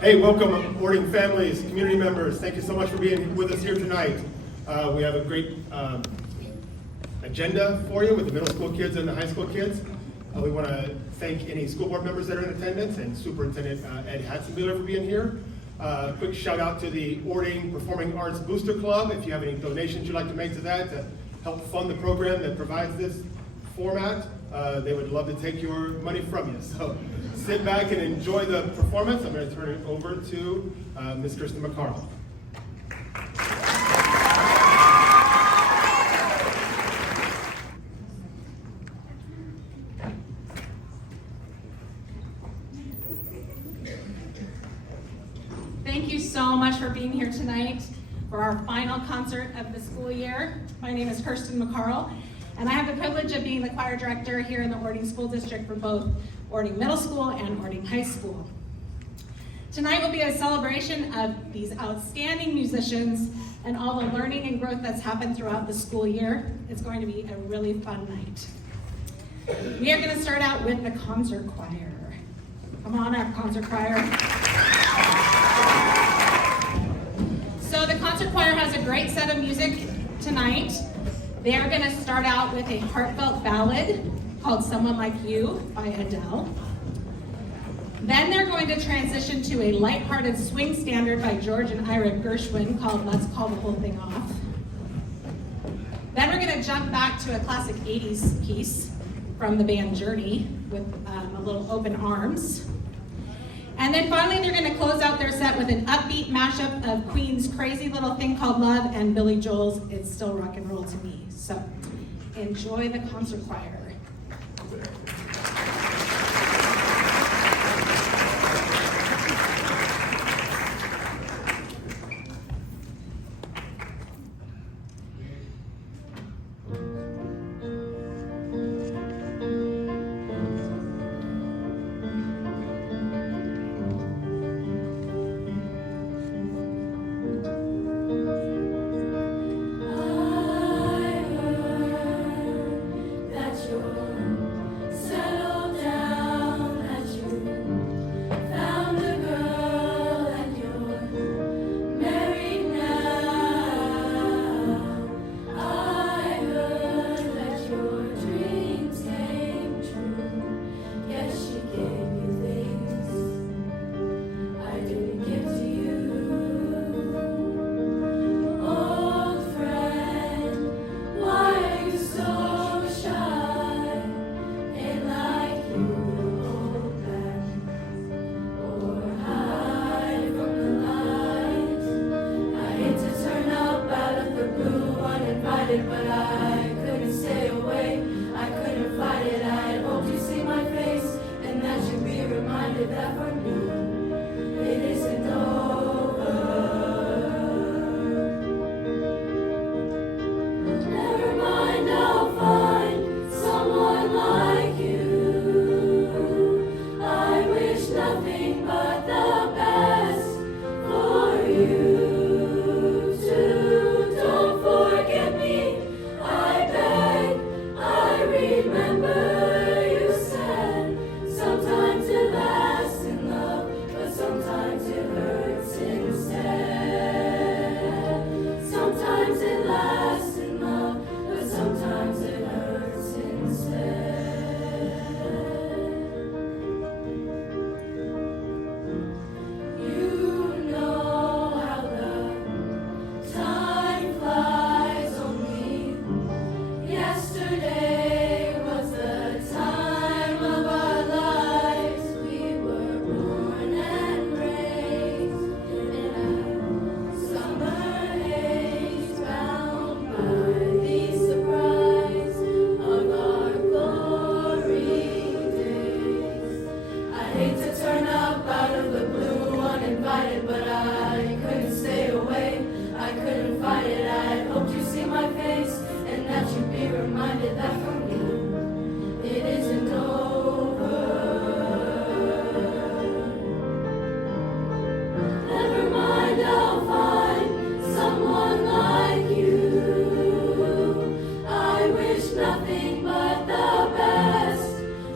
Hey, welcome, Orting families, community members. Thank you so much for being with us here tonight. We have a great agenda for you with the middle school kids and the high school kids. We want to thank any school board members that are in attendance and Superintendent Ed Hatzenbuehler for being here. Quick shout out to the Orting Performing Arts Booster Club. If you have any donations you'd like to make to that to help fund the program that provides this format, they would love to take your money from you. So sit back and enjoy the performance. I'm going to turn it over to Ms. Kristen McCarl. Thank you so much for being here tonight for our final concert of the school year. My name is Kirsten McCarl, and I have the privilege of being the choir director here in the Orting School District for both Orting Middle School and Orting High School. Tonight will be a celebration of these outstanding musicians and all the learning and growth that's happened throughout the school year. It's going to be a really fun night. We are going to start out with the concert choir. Come on up, concert choir. So the concert choir has a great set of music tonight. They are going to start out with a heartfelt ballad called Someone Like You by Adele. Then they're going to transition to a lighthearted swing standard by George and Ira Gershwin called Let's Call the Whole Thing Off. Then we're going to jump back to a classic 80s piece from the band Journey with a little Open Arms. And then finally, they're going to close out their set with an upbeat mashup of Queen's Crazy Little Thing Called Love and Billy Joel's It's Still Rock and Roll to Me. So enjoy the concert choir. But I couldn't stay away, I couldn't fight it. I had hoped you'd see my face, and that you'd be reminded that for me, it isn't over. Never mind, I'll find someone like you. I wish nothing but the best for you. But I couldn't stay away, I couldn't fight it. I had hoped you'd see my face, and that you'd be reminded that for me, it isn't over. Never mind, I'll find someone like you. I wish nothing but the best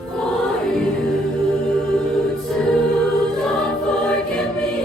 for you too. Don't forget me.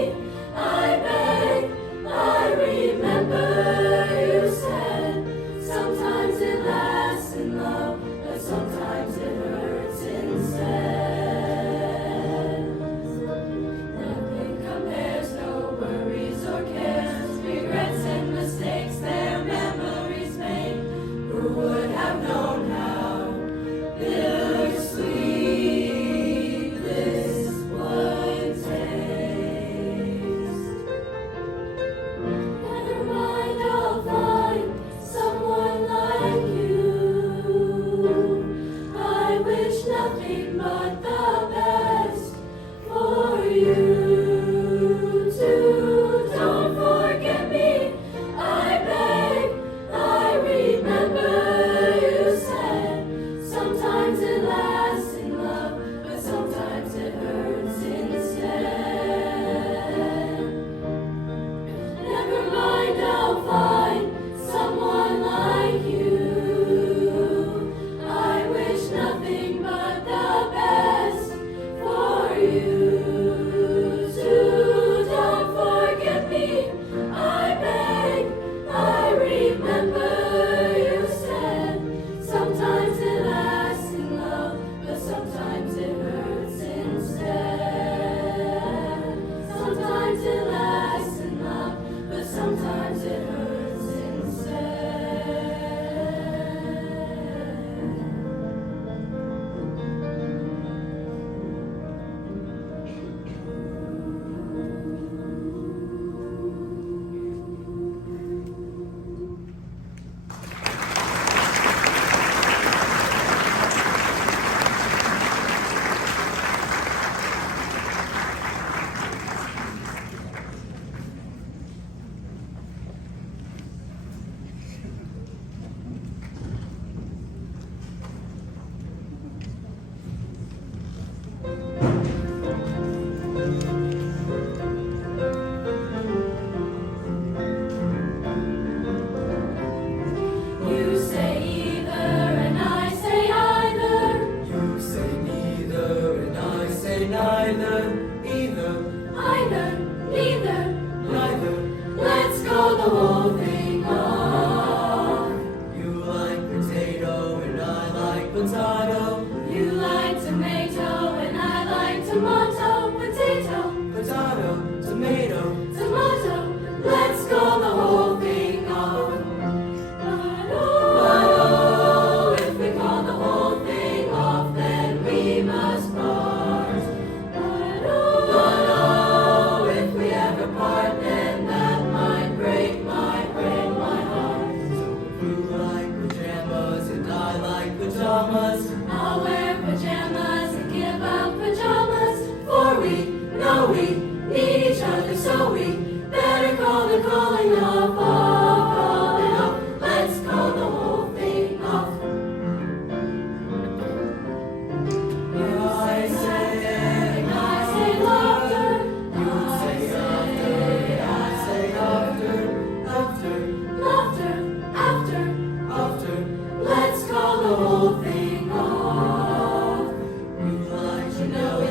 whole thing off. We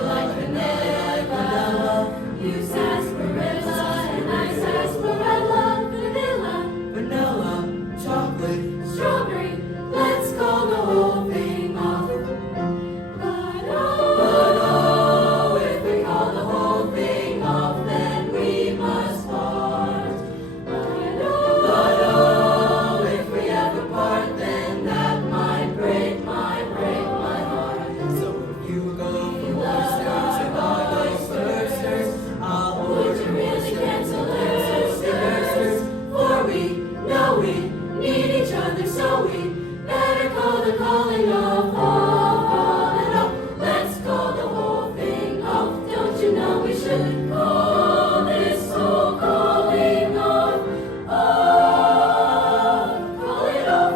like vanilla. You sarsaparilla and I sarsaparilla. Vanilla, chocolate, strawberry. Let's call the whole thing off. But oh, if we call the whole thing off, then we must part. But oh, if we ever part, then that might break my heart. So if you go for You oysters and I go oysters, I'll Would you really cancel oysters? For we know we need each other, so we better call the calling off. Let's call the whole thing off. Don't you know we should call this whole calling off? Call it off.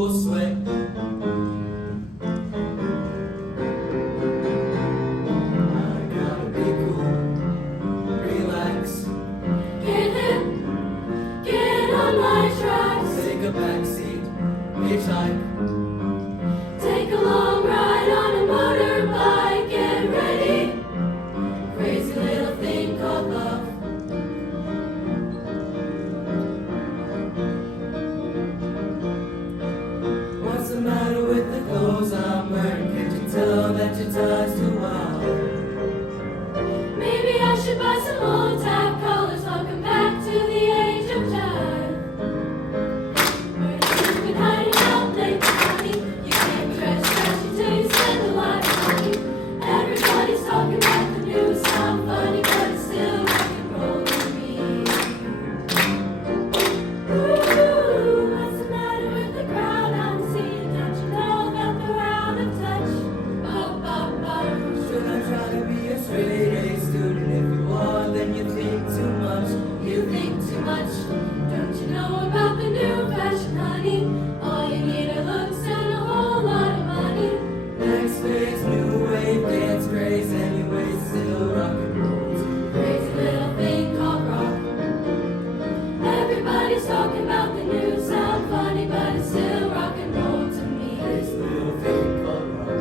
school slick. I gotta be cool, relax, Get on my tracks. take a backseat, hitchhike. Take a long ride on a motorbike. Get ready. Crazy little thing called love. What's the matter with the clothes I'm wearing? Can't you tell that your tie's too wild? Maybe I should buy some old tap colors. Welcome back to the age of jive. Where you've been hiding out late, honey. You can't dress trashy till you spend a lot of money. Everybody's talking about the new sound funny, but it's still rock and roll to me. Ooh, what's the matter with the crowd I'm seeing? Don't you know that they're out of touch? Bop, bop, bop. Should I try to be a straight A student? If you are, then you think too much. You think too much. Don't you know about the new fashion, honey? All you need are looks and a whole lot of money. Next phase, new wave, dance craze. Anyway, still rock and roll. Crazy little thing called rock. Everybody's talking about the new sound funny, but it's still rock and roll to me. This little thing called rock.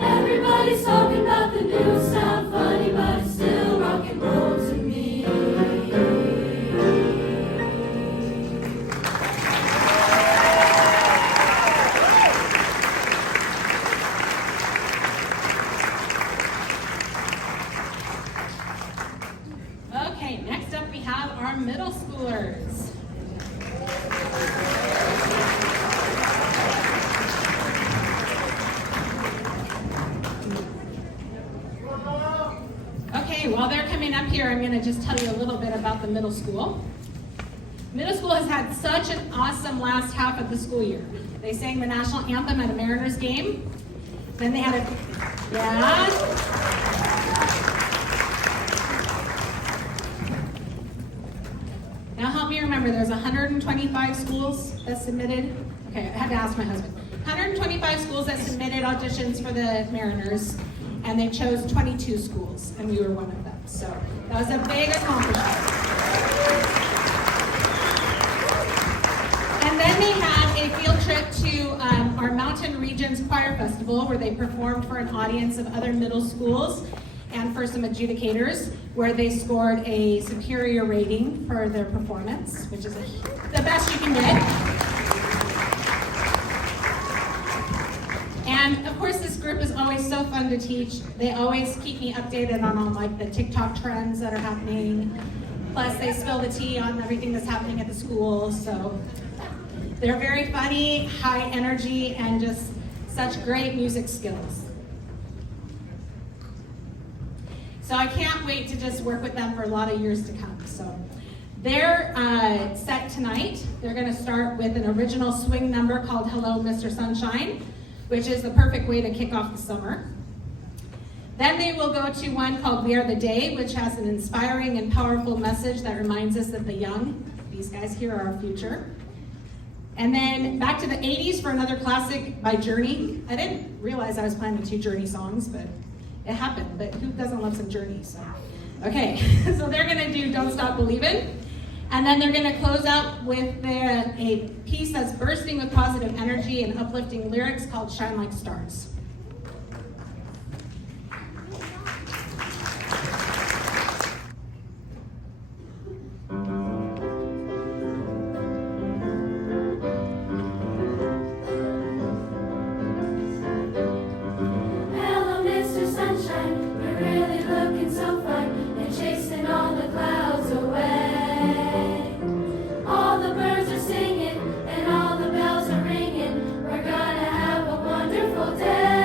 Everybody's talking about the new sound funny, but it's still rock and roll to me. Okay, next up we have our middle schoolers. Okay, while they're coming up here, I'm going to just tell you a little bit about the middle school. Middle school has had such an awesome last half of the school year. They sang the national anthem at a Mariners game. Then they had a, yeah. Now help me remember, there's 125 schools that submitted. Okay, I had to ask my husband. 125 schools that submitted auditions for the Mariners, and they chose 22 schools, and we were one of them. So that was a big accomplishment. And then they had a field trip to our Mountain Regions Choir Festival, where they performed for an audience of other middle schools and for some adjudicators, where they scored a superior rating for their performance, which is the best you can get. And of course, this group is always so fun to teach. They always keep me updated on all like the TikTok trends that are happening. Plus, they spill the tea on everything that's happening at the school. So they're very funny, high energy, and just such great music skills. So I can't wait to just work with them for a lot of years to come. So they're set tonight. They're going to start with an original swing number called Hello, Mr. Sunshine, which is the perfect way to kick off the summer. Then they will go to one called We Are the Day, which has an inspiring and powerful message that reminds us that the young, these guys here, are our future. And then back to the 80s for another classic by Journey. I didn't realize I was planning 2 Journey songs, but it happened. But who doesn't love some Journey? So, okay, so they're gonna do Don't Stop Believin'. And then they're gonna close out with a piece that's bursting with positive energy and uplifting lyrics called Shine Like Stars. Hello, Mr. Sunshine, you're really looking so fine and chasing all the clouds away. All the birds are singing and all the bells are ringing. We're gonna have a wonderful day.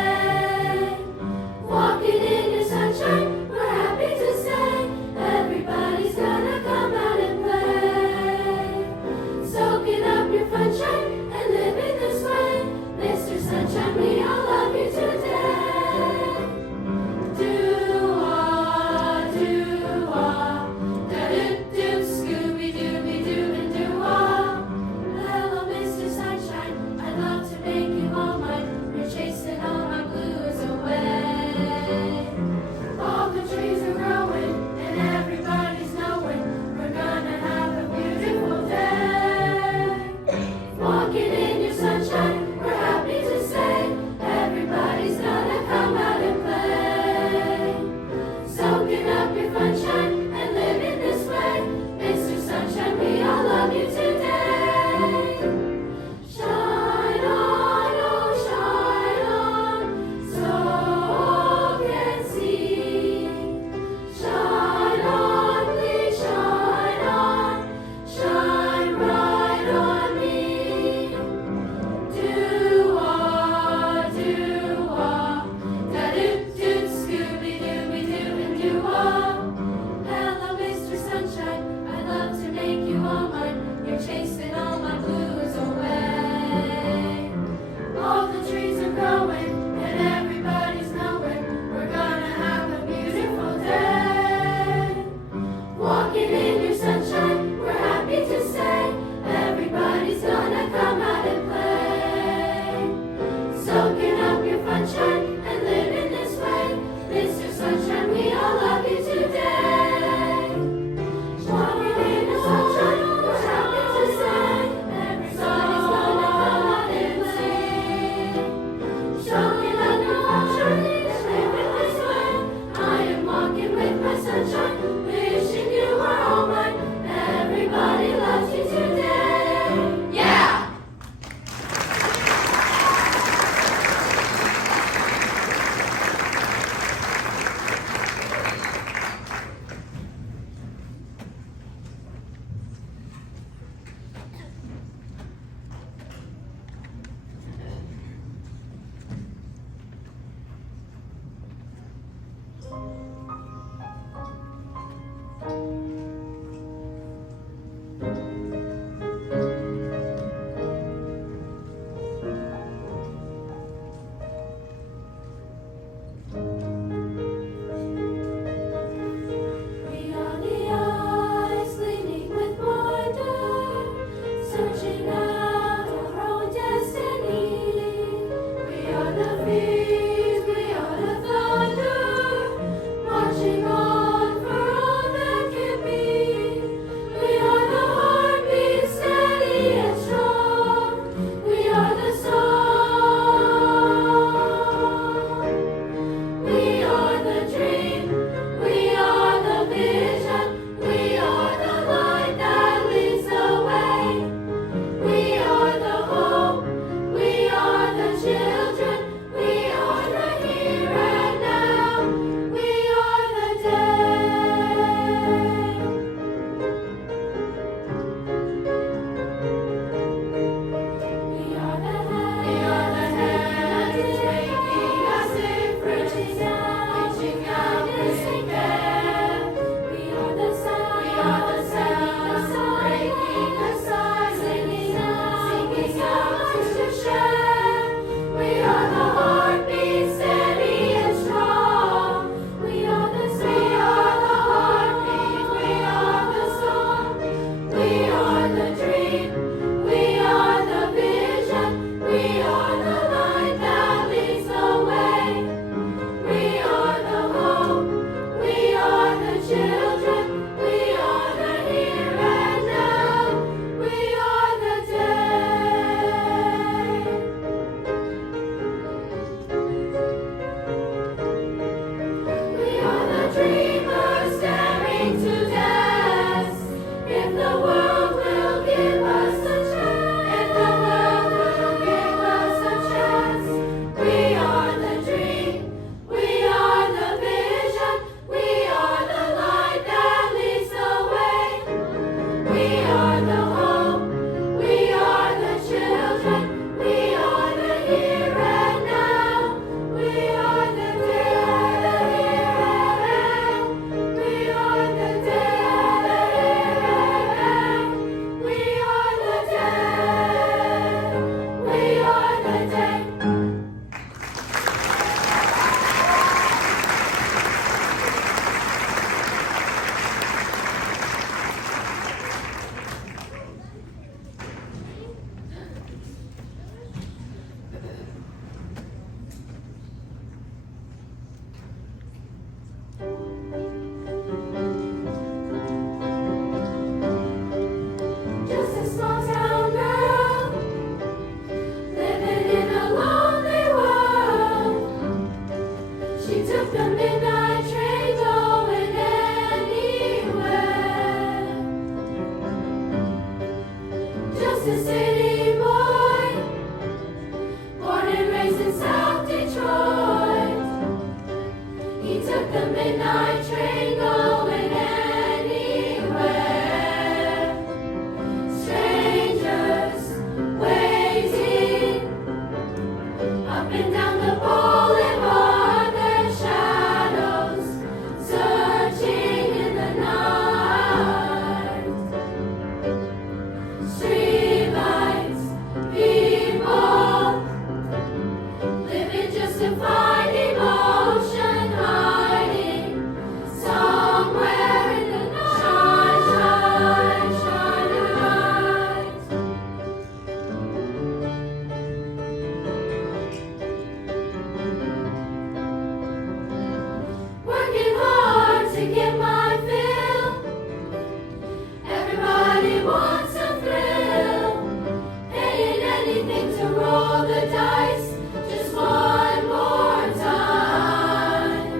anything to roll the dice just one more time.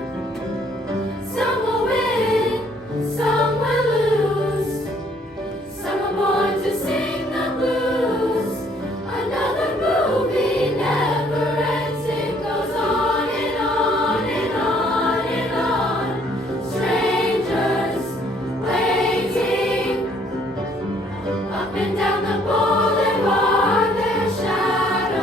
Some will win, some will lose. Some are born to sing the blues. Another movie never ends. It goes on and on and on and on. Strangers waiting up and down the boulevard. Their shadows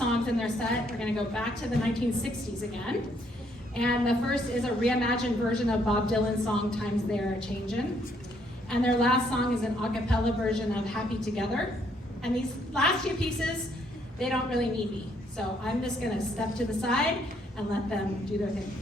songs in their set. We're going to go back to the 1960s again. And the first is a reimagined version of Bob Dylan's song, Times They're A-Changin'. And their last song is an a cappella version of Happy Together. And these last two pieces, they don't really need me. So I'm just going to step to the side and let them do their thing.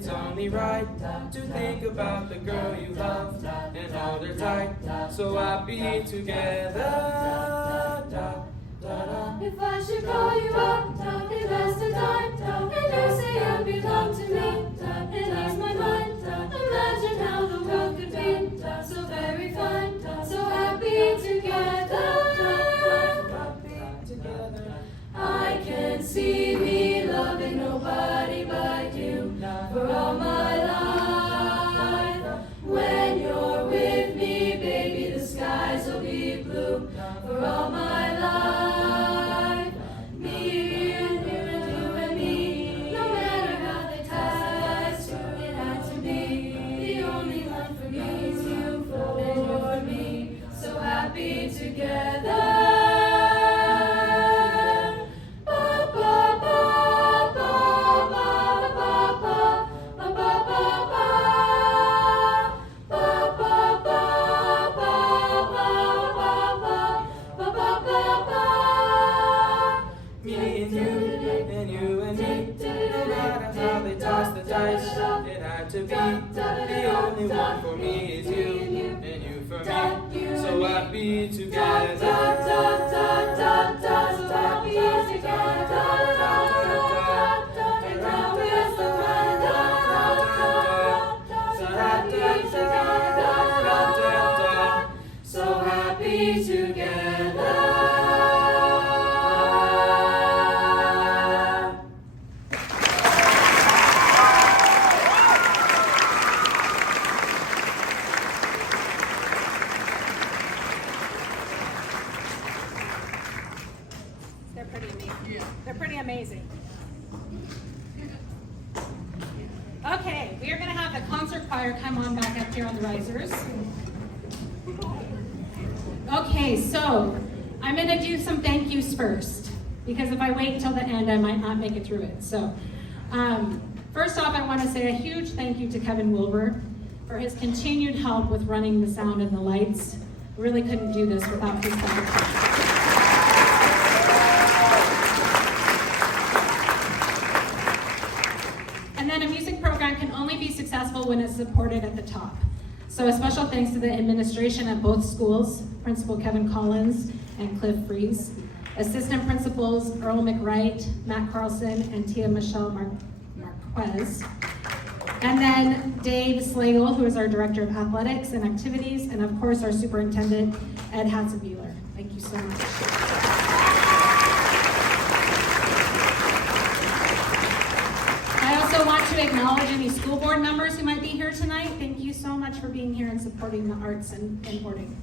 It's only right to think about the girl you love and hold her tight. So happy together. If I should call you up, it lasts a time, and you say you belong to me, it ease my mind. Imagine how the world could be so very fine, so happy together. I can see me loving nobody but you for all my life. When you're with me, baby, the skies will be blue for all my life. Me and you and me, no matter how they ties, it had to be. The only one for me is you, and you're me, so happy together. To be the only one for me is you, and you for me, so happy together. So happy together. And now we're together. So happy together. So happy together. They're pretty amazing. Okay, we are going to have the concert choir come on back up here on the risers. Okay, so I'm going to do some thank yous first, because if I wait until the end, I might not make it through it. So, first off, I want to say a huge thank you to Kevin Wilbur for his continued help with running the sound and the lights. We really couldn't do this without his help. And then a music program can only be successful when it's supported at the top. So a special thanks to the administration at both schools, Principal Kevin Collins and Cliff Fries, assistant principals Earl McWright, Matt Carlson, and Tia Michelle Marquez. And then Dave Slagle, who is our Director of Athletics and Activities, and of course our Superintendent, Ed Hatzenbuehler. Thank you so much. I also want to acknowledge any school board members who might be here tonight. Thank you so much for being here and supporting the arts and Orting.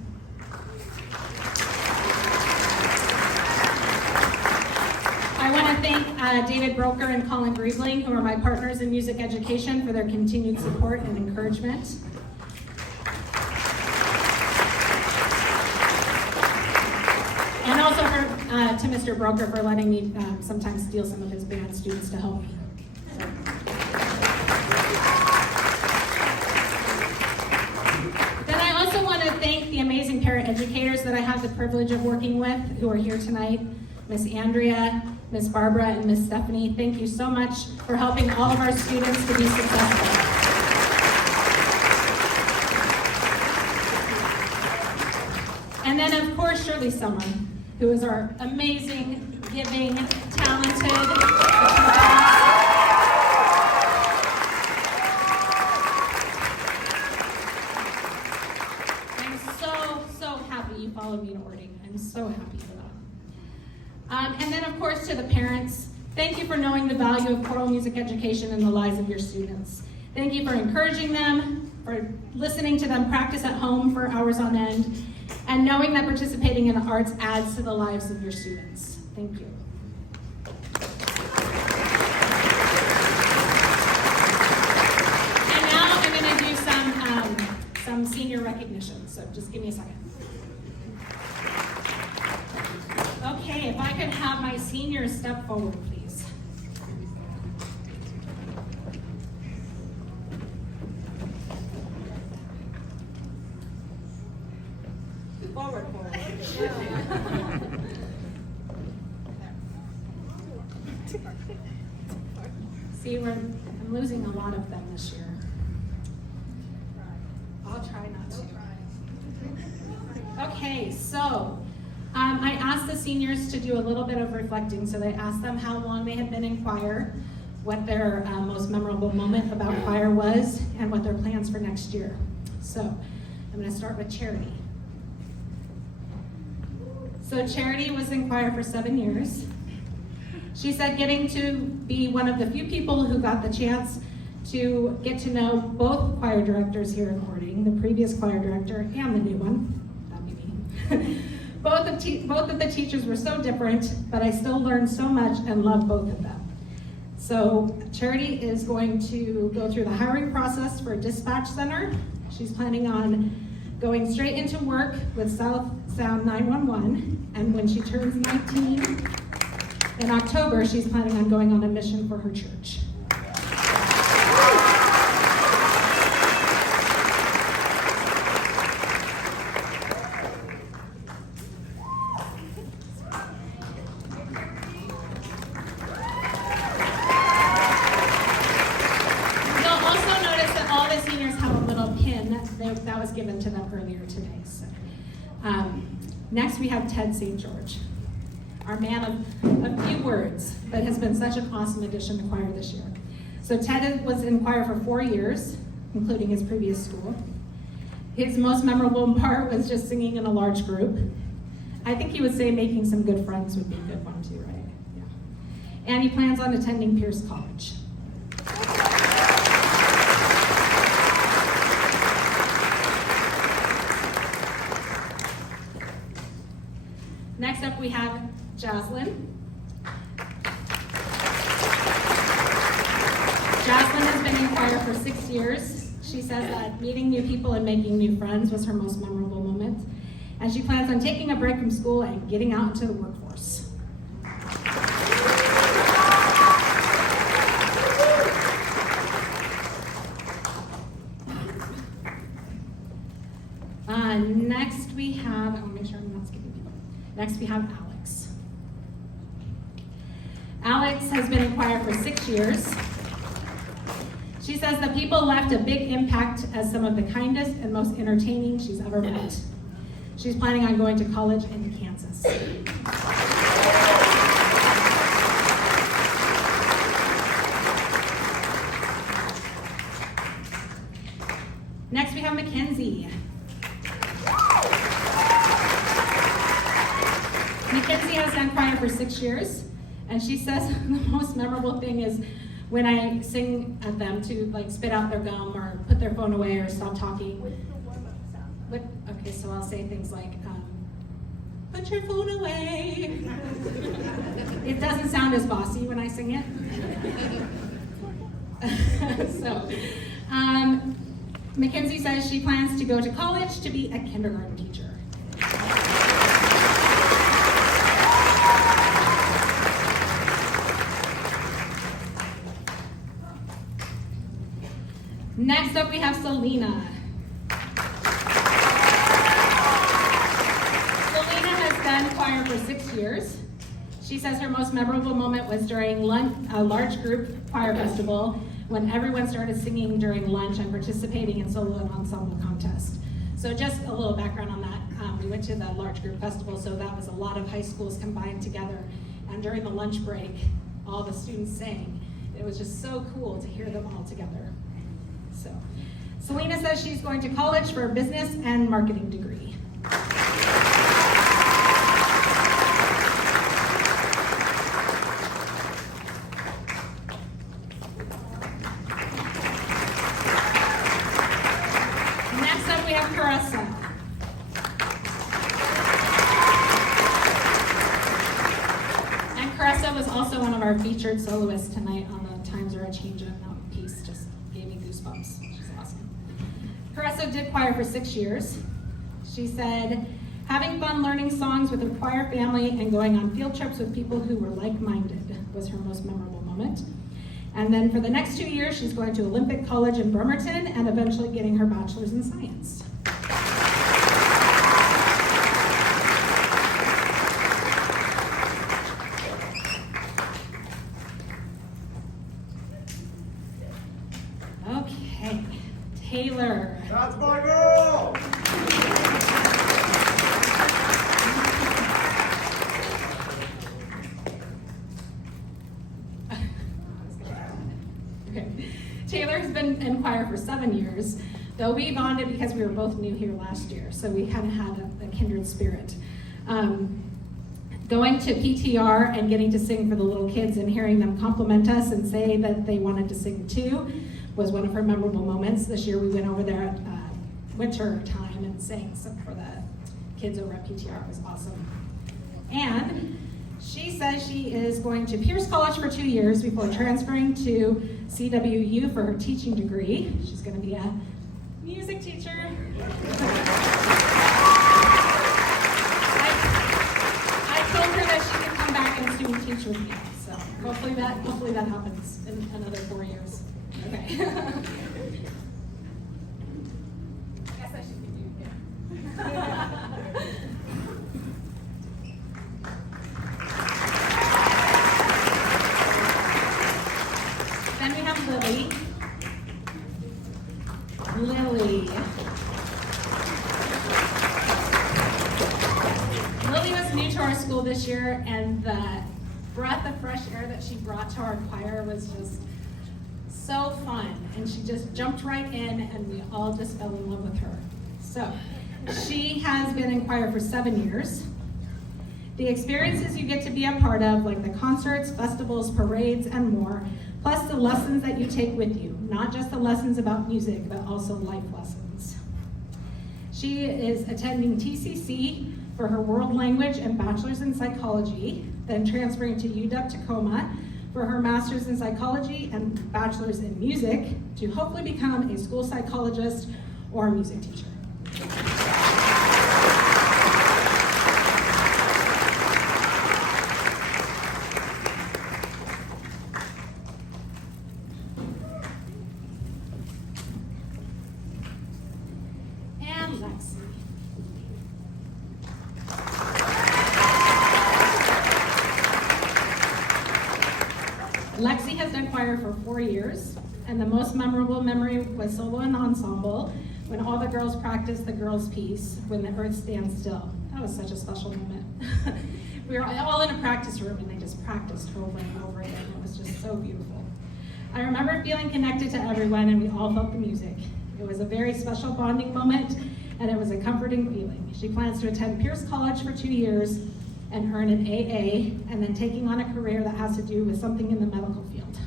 I want to thank David Broker and Colin Griebling, who are my partners in music education, for their continued support and encouragement. And also to Mr. Broker for letting me sometimes steal some of his band students to help me. Then I also want to thank the amazing paraeducators that I have the privilege of working with, who are here tonight. Miss Andrea, Miss Barbara, and Miss Stephanie, thank you so much for helping all of our students to be successful. And then, of course, Shirley Summer, who is our amazing, giving, talented, I'm so happy you followed me to Orting. I'm so happy for that. And then, of course, to the parents, thank you for knowing the value of choral music education in the lives of your students. Thank you for encouraging them, for listening to them practice at home for hours on end, and knowing that participating in the arts adds to the lives of your students. Thank you. And now I'm going to do some senior recognition, so just give me a second. Okay, if I could have my seniors step forward, please. Forward. See, I'm losing a lot of them this year. I'll try not to. Okay, so I asked the seniors to do a little bit of reflecting, so they asked them how long they had been in choir, what their most memorable moment about choir was, and what their plans for next year. So I'm going to start with Charity. So Charity was in choir for 7 years. She said getting to be one of the few people who got the chance to get to know both choir directors here in Orting, the previous choir director and the new one. That'd be me. Both of the teachers were so different, but I still learned so much and love both of them. So Charity is going to go through the hiring process for a dispatch center. She's planning on going straight into work with South Sound 911, and when she turns 19 in October, she's planning on going on a mission for her church. That was given to them earlier today. So, next we have Ted St. George, our man of a few words, but has been such an awesome addition to choir this year. So Ted was in choir for 4 years, including his previous school. His most memorable part was just singing in a large group. I think he would say making some good friends would be a good one too, right? Yeah. And he plans on attending Pierce College. Next up we have Jocelyn. Jocelyn has been in choir for 6 years. She says that meeting new people and making new friends was her most memorable moment. And she plans on taking a break from school and getting out into the workforce. Next we have, I want to make sure I'm not skipping people. Next we have Alex. Alex has been in choir for 6 years. She says the people left a big impact as some of the kindest and most entertaining she's ever met. She's planning on going to college in Kansas. Next we have Mackenzie. Mackenzie has done choir for 6 years, and she says the most memorable thing is when I sing at them to like spit out their gum or put their phone away or stop talking. Okay, so I'll say things like, put your phone away. It doesn't sound as bossy when I sing it. So, Mackenzie says she plans to go to college to be a kindergarten teacher. Next up we have Selena. Selena has done choir for 6 years. She says her most memorable moment was during a large group choir festival when everyone started singing during lunch and participating in solo and ensemble contest. So just a little background on that. We went to the large group festival, so that was a lot of high schools combined together. And during the lunch break, all the students sang. It was just so cool to hear them all together. So, Selena says she's going to college for a business and marketing degree. Next up we have Carissa. And Carissa was also one of our featured soloists tonight on the Times Are A-Changin' piece. Just gave me goosebumps. She's awesome. Carissa did choir for 6 years. She said, having fun learning songs with a choir family and going on field trips with people who were like-minded was her most memorable moment. And then for the next 2 years, she's going to Olympic College in Bremerton and eventually getting her bachelor's in science. Okay, Taylor. That's my girl! Okay. Taylor has been in choir for 7 years, though we bonded because we were both new here last year, so we kind of had a kindred spirit. Going to PTR and getting to sing for the little kids and hearing them compliment us and say that they wanted to sing too was one of her memorable moments. This year we went over there at winter time and sang some for the kids over at PTR. It was awesome. And she says she is going to Pierce College for 2 years before transferring to CWU for her teaching degree. She's going to be a music teacher. I told her that she could come back and student teach with me, so hopefully that happens in another 4 years. Okay. I guess I should be yeah. Then we have Lily. Lily was new to our school this year, and the breath of fresh air that she brought to our choir was just so fun, and she just jumped right in, and we all just fell in love with her. So, she has been in choir for 7 years. The experiences you get to be a part of, like the concerts, festivals, parades, and more, plus the lessons that you take with you, not just the lessons about music, but also life lessons. She is attending TCC for her world language and bachelor's in psychology, then transferring to UW-Tacoma for her master's in psychology and bachelor's in music to hopefully become a school psychologist or a music teacher. And Lexi. Lexi has done choir for 4 years, and the most memorable memory was solo and ensemble when all the girls practiced the girls' piece, When the Earth Stands Still. That was such a special moment. We were all in a practice room, and they just practiced over and over again. It was just so beautiful. I remember feeling connected to everyone, and we all felt the music. It was a very special bonding moment, and it was a comforting feeling. She plans to attend Pierce College for 2 years and earn an AA, and then taking on a career that has to do with something in the medical field.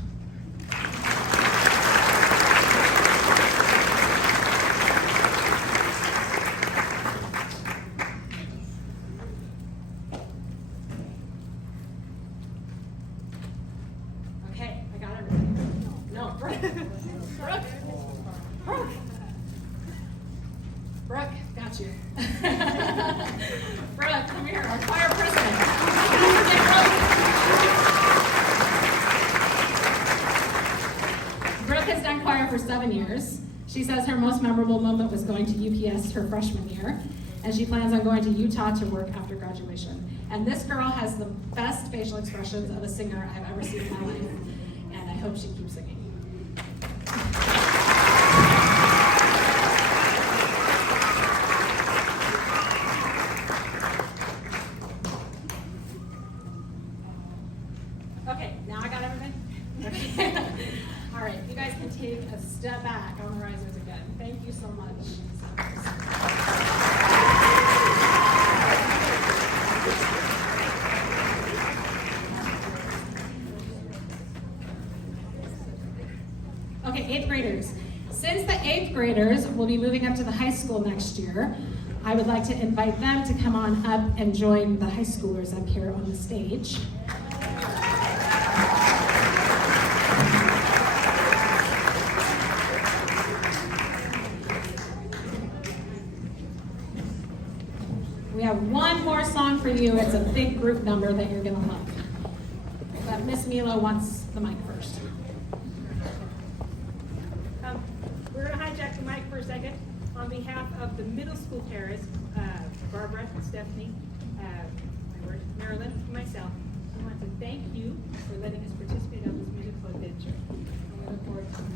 Okay, I got everything. No, Brooke. Brooke, got you. Brooke, come here, our choir president. Brooke has done choir for 7 years. She says her most memorable moment was going to UPS her freshman year, and she plans on going to Utah to work after graduation. And this girl has the best facial expressions of a singer I've ever seen in my life, and I hope she keeps singing. Okay, now I got everything? Okay. All right, you guys can take a step back on the risers again. Thank you so much. Okay, 8th graders. Since the 8th graders will be moving up to the high school next year, I would like to invite them to come on up and join the high schoolers up here on the stage. We have one more song for you. It's a big group number that you're gonna love. But Miss Milo wants the mic first. We're going to hijack the mic for a second. On behalf of the middle school parents, Barbara, Stephanie, Marilyn, and myself, I want to thank you for letting us participate on this musical adventure. And we look forward to it.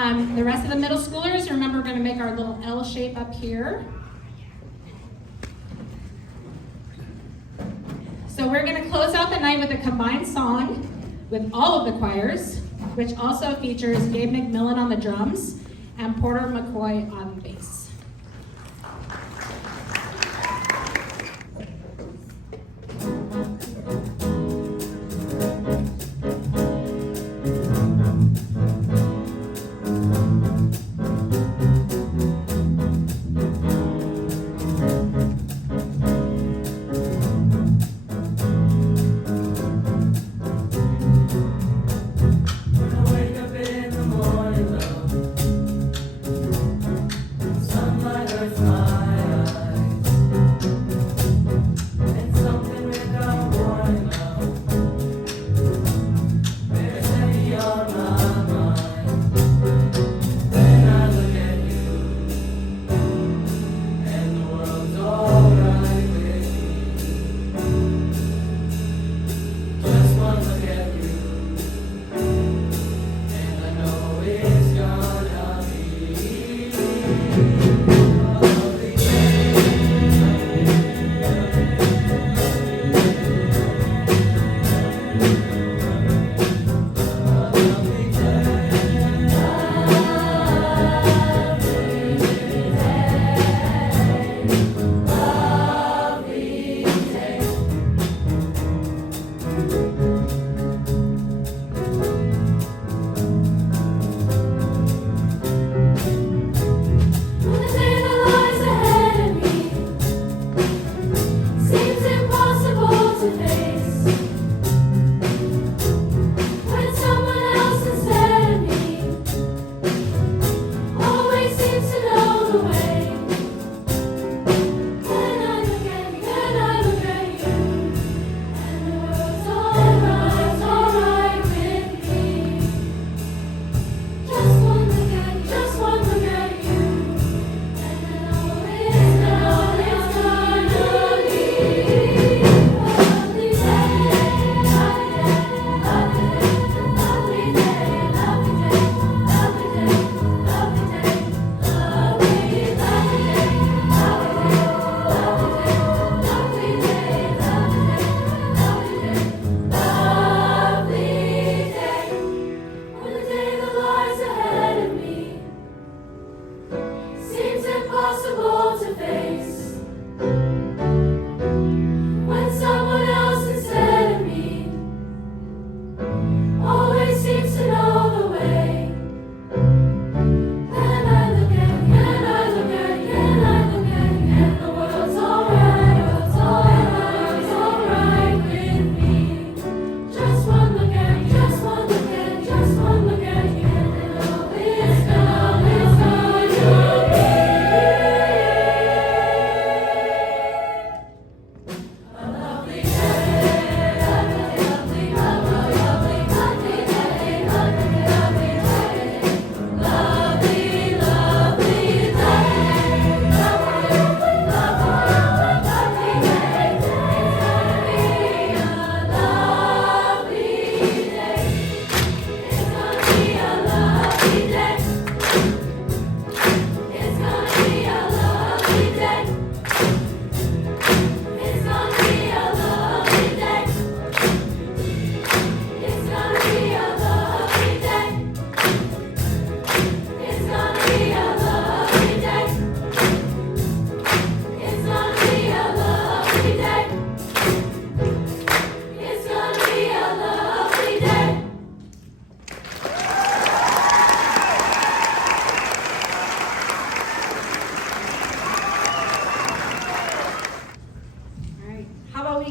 The rest of the middle schoolers, remember, we're going to make our little L shape up here. So we're going to close out the night with a combined song with all of the choirs, which also features Gabe McMillan on the drums and Porter McCoy on bass.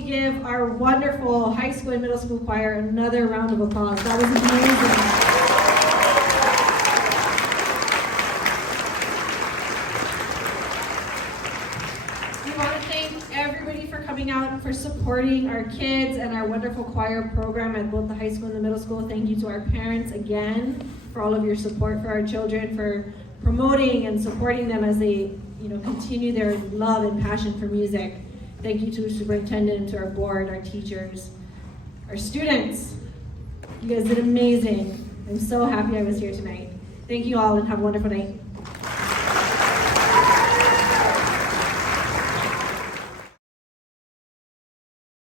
Give our wonderful high school and middle school choir another round of applause. That was amazing. We want to thank everybody for coming out and for supporting our kids and our wonderful choir program at both the high school and the middle school. Thank you to our parents again for all of your support for our children, for promoting and supporting them as they continue their love and passion for music. Thank you to the superintendent, to our board, our teachers, our students. You guys did amazing. I'm so happy I was here tonight. Thank you all and have a wonderful night.